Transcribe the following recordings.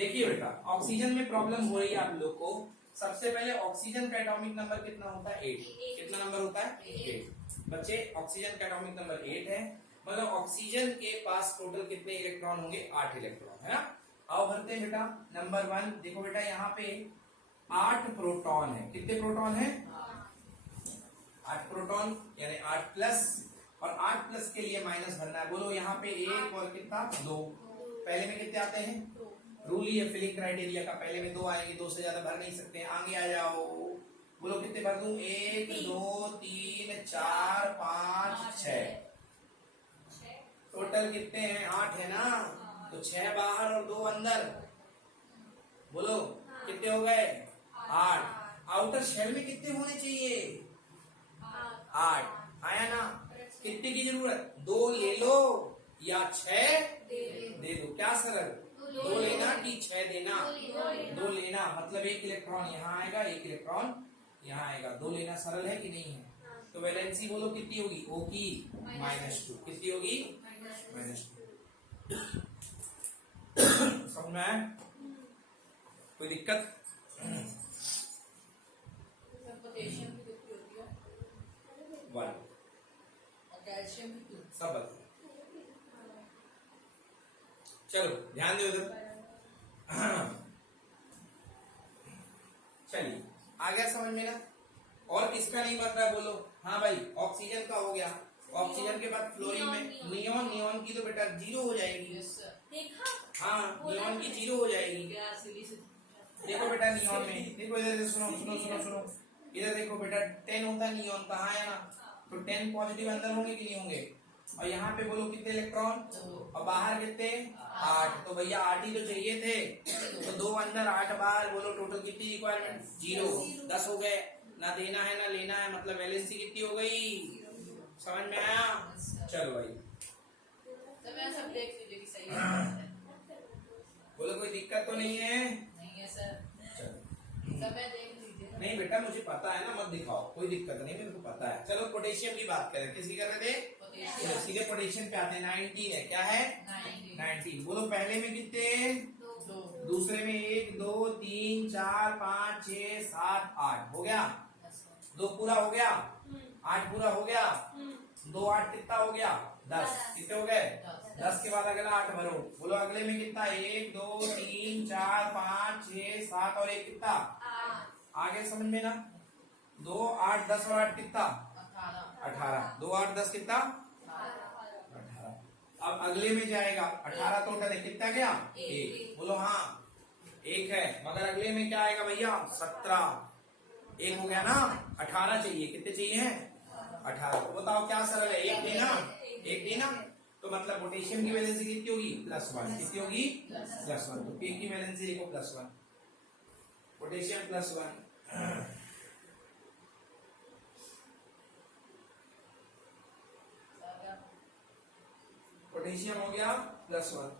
देखिए बेटा, ऑक्सीजन में प्रॉब्लम हो रही है आप लोग को। सबसे पहले ऑक्सीजन का एटॉमिक नंबर कितना होता है? 8। कितना नंबर होता है? 8। बच्चे, ऑक्सीजन का एटॉमिक नंबर 8 है, मतलब ऑक्सीजन के पास टोटल कितने इलेक्ट्रॉन होंगे? 8 इलेक्ट्रॉन, है ना। आओ भरते हैं बेटा। नंबर 1 देखो बेटा, यहाँ पे 8 प्रोटॉन है। कितने प्रोटॉन है? 8 प्रोटॉन, यानी 8 प्लस। और 8 प्लस के लिए माइनस भरना है। बोलो यहाँ पे 1 और कितना? 2। पहले में कितने आते हैं? रूल ही है फिलिंग क्राइटेरिया का, पहले में 2 आएंगे, 2 से ज्यादा भर नहीं सकते। आगे आ जाओ, बोलो कितने भर दूं? 1 2 3 4 5 6। टोटल कितने हैं? 8 है ना, तो 6 बाहर और 2 अंदर। बोलो कितने हो गए? 8। आउटर शेल में कितने होने चाहिए? 8। आया ना। कितने की जरूरत? 2 ले लो या 6 दे दो। क्या सरल? 2 लेना कि 6 देना? 2 लेना, मतलब 1 इलेक्ट्रॉन यहाँ आएगा, 1 इलेक्ट्रॉन यहाँ आएगा। 2 लेना सरल है कि नहीं है? तो वैलेंसी बोलो कितनी होगी? O की -2। कितनी होगी? -2। समझ में आया? कोई दिक्कत? पोटेशियम की कितनी होती है? 1। कैल्शियम की कितनी? सब बता। चलो ध्यान दो उधर। चलिए, आ गया समझ में ना? और किसका नहीं बन रहा है बोलो? हाँ भाई, ऑक्सीजन का हो गया। ऑक्सीजन के बाद फ्लोरीन में नियॉन। नियॉन की तो बेटा 0 हो जाएगी। हाँ, नियॉन की 0 हो जाएगी। देखो बेटा, नियॉन में देखो, इधर सुनो सुनो सुनो सुनो, इधर देखो बेटा, 10 होता है नियॉन का, हाँ या ना? तो 10 पॉजिटिव अंदर होंगे कि नहीं होंगे? और यहाँ पे बोलो कितने इलेक्ट्रॉन, और बाहर कितने? 8। तो भैया 8 ही तो चाहिए थे, तो 2 अंदर 8 बाहर। बोलो टोटल कितनी रिक्वायरमेंट? 0। 10 हो गए। ना देना है ना लेना है, मतलब वैलेंसी कितनी हो गई? समझ में आया? चलो भाई, तो मैं सब देख लीजिए कि सही है। बोलो कोई दिक्कत तो नहीं है? नहीं है सर। चलो, सब मैं देख लीजिए। नहीं बेटा मुझे पता है ना, मत दिखाओ, कोई दिक्कत नहीं, मेरे को पता है। चलो पोटेशियम की बात करें। किसकी कर रहे थे? पोटेशियम। सीधे पोटेशियम पे आते हैं। 19 है। क्या है? 19। बोलो पहले में कितने? 2। दूसरे में 1 2 3 4 5 6 7 8 हो गया। 2 पूरा हो गया, 8 पूरा हो गया। 2 8 कितना हो गया? 10। कितने हो गए? 10 के बाद अगला 8 भरो। बोलो अगले में कितना? 1 2 3 4 5 6 7 और 1 कितना? आगे समझ में ना? 2 8 10 और 8 कितना? 18। 2 8 10 कितना? 18। अब अगले में जाएगा। 18 टोटल है, कितना गया? 1। बोलो हाँ 1 है, मगर अगले में क्या आएगा भैया? 17। 1 हो गया ना, 18 चाहिए। कितने चाहिए? 18। तो बताओ क्या सरल है? 1 लेना, 1 लेना। तो मतलब पोटेशियम की वैलेंसी कितनी होगी? +1। कितनी होगी? +1। तो P की वैलेंसी देखो +1, पोटेशियम +1। पोटेशियम हो गया +1।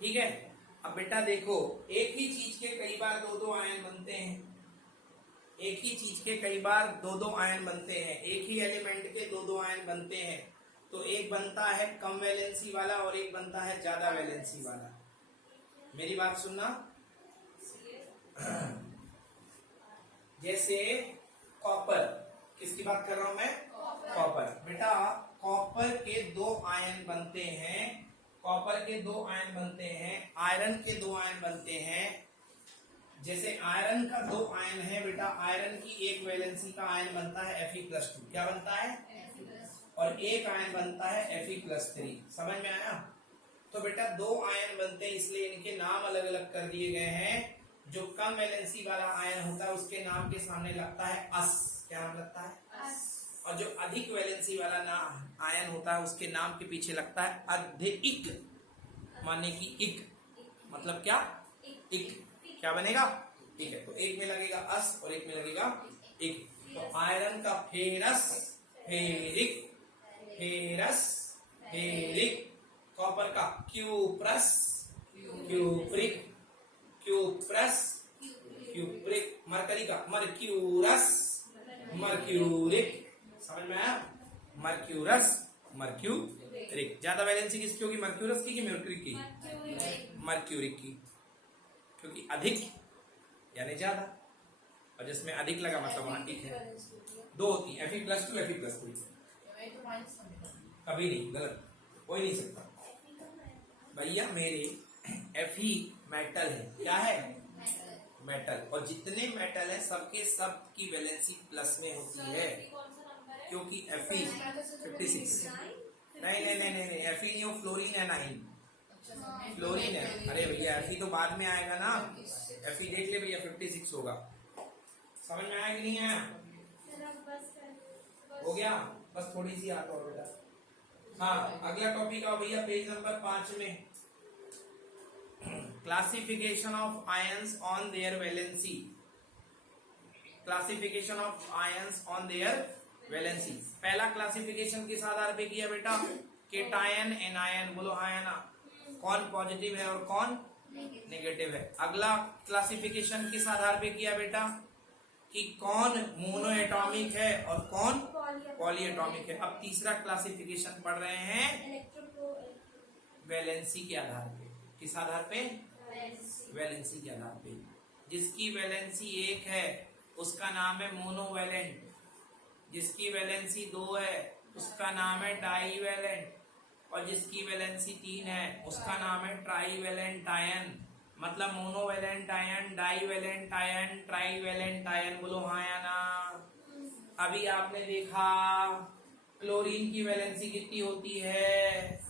ठीक है। अब बेटा देखो, एक ही चीज के कई बार 2-2 आयन बनते हैं। एक ही चीज के कई बार 2-2 आयन बनते हैं। एक ही एलिमेंट के 2-2 आयन बनते हैं। तो एक बनता है कम वैलेंसी वाला और एक बनता है ज्यादा वैलेंसी वाला। मेरी बात सुनना। जैसे कॉपर, किसकी बात कर रहा हूं मैं? कॉपर। बेटा कॉपर के 2 आयन बनते हैं, कॉपर के 2 आयन बनते हैं, आयरन के 2 आयन बनते हैं। जैसे आयरन का 2 आयन है बेटा, आयरन की एक वैलेंसी का आयन बनता है Fe+2। क्या बनता है? और एक आयन बनता है Fe+3। समझ में आया? तो बेटा 2 आयन बनते हैं, इसलिए इनके नाम अलग अलग कर दिए गए हैं। जो कम वैलेंसी वाला आयन होता है उसके नाम के सामने लगता है अस। क्या नाम लगता है? और जो अधिक वैलेंसी वाला नाम आयन होता है उसके नाम के पीछे लगता है अधिक, माने की इक। मतलब क्या? इक। क्या बनेगा? ठीक है। तो एक में लगेगा अस और एक में लगेगा इक। तो आयरन का ferrous, ferric, ferrous, ferric. Copper का cuprous, cupric, cuprous, cupric. Mercury का मर्क्यूरस, मर्क्यूरिक। समझ में आया? Mercurous, mercuric. ज्यादा वैलेंसी किसकी होगी, मर्क्यूरस की कि मर्क्यूरी की? मर्क्यूरिक की, क्योंकि अधिक यानी ज्यादा, और जिसमें अधिक लगा मतलब वहां ठीक है। दो होती है, Fe+2 Fe+3। कभी नहीं, गलत, हो ही नहीं सकता भैया। मेरे Fe मेटल है, क्या है? मेटल। और जितने मेटल है सबके सब की वैलेंसी प्लस में होती है, क्योंकि Fe 56। नहीं नहीं नहीं नहीं, Fe नहीं, वो फ्लोरीन है 9, फ्लोरीन है। अरे भैया Fe तो बाद में आएगा ना, Fe देख ले भैया 56 होगा। समझ में आया कि नहीं आया? हो गया, बस थोड़ी सी याद और बेटा। हाँ, अगला टॉपिक आओ भैया, पेज नंबर 5 में। Classification of ions on their valency. Classification of ions on their valency. पहला क्लासिफिकेशन किस आधार पे किया बेटा? Cation, anion. बोलो हाँ या ना, कौन पॉजिटिव है और कौन नेगेटिव है। अगला क्लासिफिकेशन किस आधार पे किया बेटा? कि कौन मोनो एटॉमिक है और कौन पॉली एटॉमिक है। अब तीसरा क्लासिफिकेशन पढ़ रहे हैं वैलेंसी के आधार पे। किस आधार पे? वैलेंसी के आधार पे। जिसकी वैलेंसी 1 है उसका नाम है मोनोवैलेंट, जिसकी वैलेंसी 2 है उसका नाम है डाईवैलेंट, और जिसकी वैलेंसी 3 है उसका नाम है ट्राईवैलेंट आयन। मतलब monovalent ion, divalent ion, trivalent ion. बोलो हाँ या ना। अभी आपने देखा क्लोरीन की वैलेंसी कितनी होती है?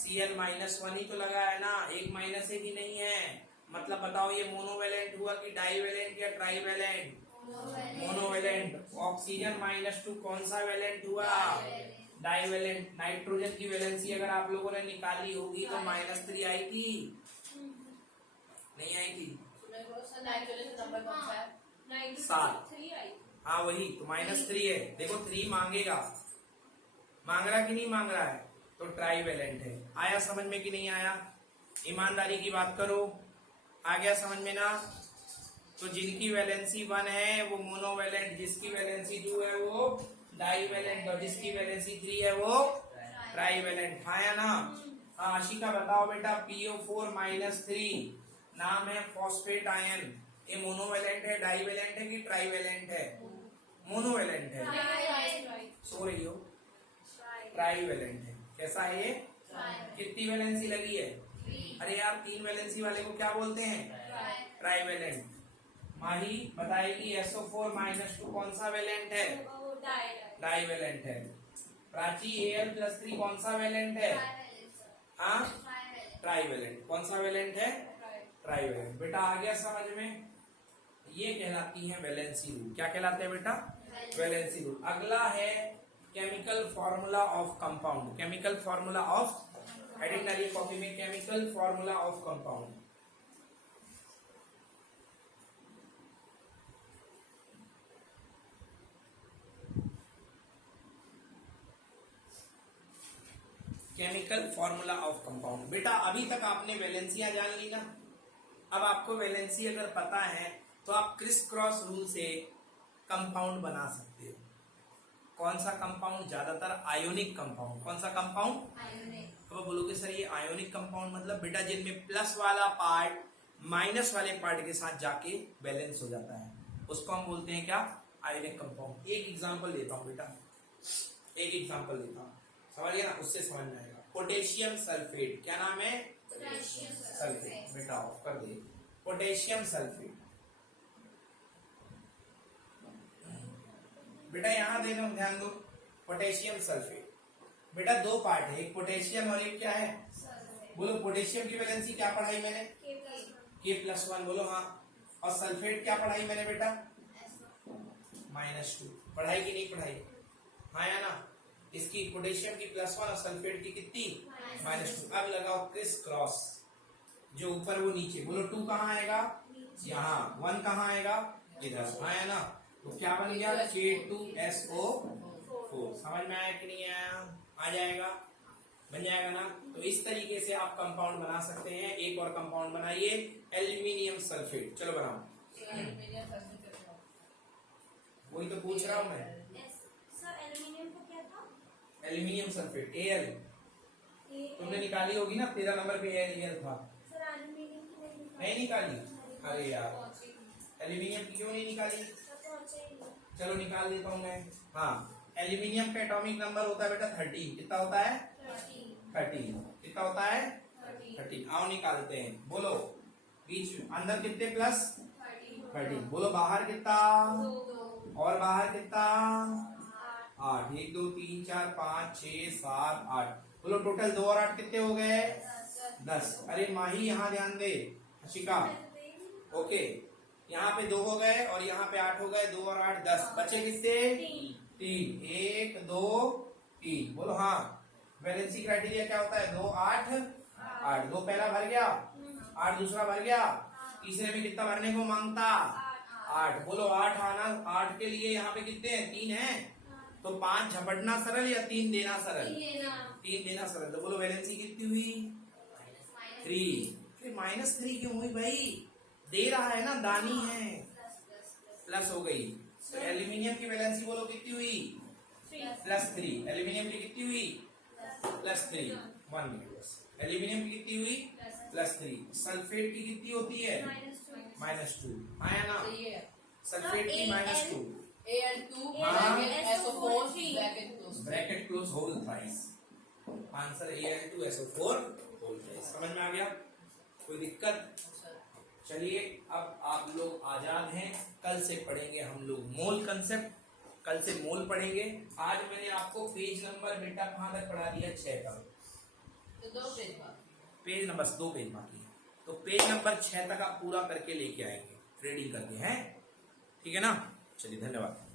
Cl-1 ही तो लगा है ना, एक माइनस है कि नहीं है। मतलब बताओ ये मोनोवैलेंट हुआ कि डाईवैलेंट या ट्राईवैलेंट? मोनोवैलेंट। ऑक्सीजन -2 कौन सा वैलेंट हुआ? डाईवैलेंट। नाइट्रोजन की वैलेंसी अगर आप लोगों ने निकाली होगी तो -3 आई थी, नहीं आई थी? 7। हाँ वही तो, -3 है। देखो 3 मांगेगा, मांग रहा कि नहीं मांग रहा है? तो ट्राईवैलेंट है। आया समझ में कि नहीं आया? ईमानदारी की बात करो, आ गया समझ में ना? तो जिनकी वैलेंसी 1 है वो मोनोवैलेंट, जिसकी वैलेंसी 2 है वो डाईवैलेंट, और जिसकी वैलेंसी 3 है वो ट्राईवैलेंट। आया ना? हाँ आशिका बताओ बेटा, PO4-3 नाम है फॉस्फेट आयन। ये मोनोवैलेंट है, डाईवैलेंट है कि ट्राईवैलेंट है? मोनोवैलेंट है। सो रही हो? ट्राईवैलेंट है। कैसा है ये? कितनी वैलेंसी लगी है? अरे यार 3 वैलेंसी वाले को क्या बोलते हैं? ट्राईवैलेंट। माही बताएगी SO4-2 कौन सा वैलेंट है? डाईवैलेंट है। प्राची Al+3 कौन सा वैलेंट है? हाँ ट्राईवैलेंट। कौन सा वैलेंट है? ट्राईवैलेंट। बेटा आ गया समझ में? ये कहलाती है वैलेंसी रूल। क्या कहलाते हैं बेटा? Valency rule. अगला है chemical formula of compound. Chemical formula of, heading डालिए कॉपी में, chemical formula of compound. Chemical formula of compound. बेटा अभी तक आपने वैलेंसियां जान ली ना, अब आपको वैलेंसी अगर पता है तो आप क्रिस क्रॉस रूल से कंपाउंड बना सकते हो। कौन सा कंपाउंड? ज्यादातर आयोनिक कंपाउंड। कौन सा कंपाउंड? आयोनिक। अब बोलोगे सर ये आयोनिक कंपाउंड मतलब? बेटा जिनमें प्लस वाला पार्ट माइनस वाले पार्ट के साथ जाके बैलेंस हो जाता है, उसको हम बोलते हैं क्या? Ionic compound. एक एग्जांपल देता हूं बेटा, एक एग्जांपल देता हूं, समझ गया ना? उससे समझ में आएगा। Potassium sulphate. क्या नाम है? सल्फेट। बेटा ऑफ कर दे। Potassium sulphate. बेटा यहां दे दो, ध्यान दो। Potassium sulphate. बेटा 2 पार्ट है, एक पोटेशियम और एक क्या है? बोलो पोटेशियम की वैलेंसी क्या पढ़ाई मैंने? K+1। बोलो हाँ। और सल्फेट क्या पढ़ाई मैंने बेटा? -2। पढ़ाई की नहीं पढ़ाई? हाँ या ना? इसकी पोटेशियम की +1 और सल्फेट की कितनी? -2। अब लगाओ क्रिस क्रॉस, जो ऊपर वो नीचे। बोलो 2 कहाँ आएगा? यहाँ। 1 कहाँ आएगा? इधर। हाँ या ना? तो क्या बन गया? K2SO4। समझ में आया कि नहीं आया? आ जाएगा, बन जाएगा ना? तो इस तरीके से आप कंपाउंड बना सकते हैं। एक और कंपाउंड बनाइए, एल्यूमिनियम सल्फेट। चलो बनाओ। वही तो पूछ रहा हूँ मैं। एल्यूमिनियम सल्फेट Al तुमने निकाली होगी ना, 13 नंबर पे Al था, नहीं निकाली? अरे यार, एल्यूमिनियम की क्यों नहीं निकाली? चलो निकाल देता हूँ मैं। हाँ, एल्यूमिनियम का एटॉमिक नंबर होता है बेटा 13। कितना होता है? 13। कितना होता है? 13। आओ निकालते हैं, बोलो बीच अंदर कितने प्लस 13, बोलो बाहर कितना और बाहर कितना? 8। 1 2 3 4 5 6 7 8, बोलो टोटल 2 और 8 कितने हो गए? 10। अरे माही यहाँ ध्यान दे, शिका, ओके, यहाँ पे 2 हो गए और यहाँ पे 8 हो गए, 2 और 8 10, बचे कितने? 3। 1 2 3, बोलो हाँ। वैलेंसी क्राइटेरिया क्या होता है? 2 8 8, 2 पहला भर गया, 8 दूसरा भर गया, तीसरे में कितना भरने को मांगता? 8, बोलो 8 आना। 8 के लिए यहाँ पे कितने हैं? 3 है, तो 5 झपटना सरल या 3 देना सरल? 3 देना सरल। तो बोलो वैलेंसी कितनी हुई? 3। -3 क्यों हुई भाई? दे रहा है ना, दानी है, प्लस हो गई। तो एल्यूमिनियम की वैलेंसी बोलो कितनी हुई? +3। एल्यूमिनियम की कितनी हुई? +3। 1 मिनट बस। एल्यूमिनियम की कितनी हुई? +3। सल्फेट की कितनी होती है? -2। आया ना? सल्फेट की -2। Al2 हाँ। SO4 bracket close. Bracket close whole thrice. Answer Al2 SO4 whole thrice. समझ में आ गया? कोई दिक्कत? चलिए, अब आप लोग आजाद हैं। कल से पढ़ेंगे हम लोग मोल कंसेप्ट, कल से मोल पढ़ेंगे। आज मैंने आपको पेज नंबर बेटा कहाँ तक पढ़ा दिया? 6 तक। तो 2 पेज बाकी। पेज नंबर 2 पेज बाकी है, तो पेज नंबर 6 तक आप पूरा करके लेके आएंगे, रीडिंग करके हैं, ठीक है ना? चलिए, धन्यवाद।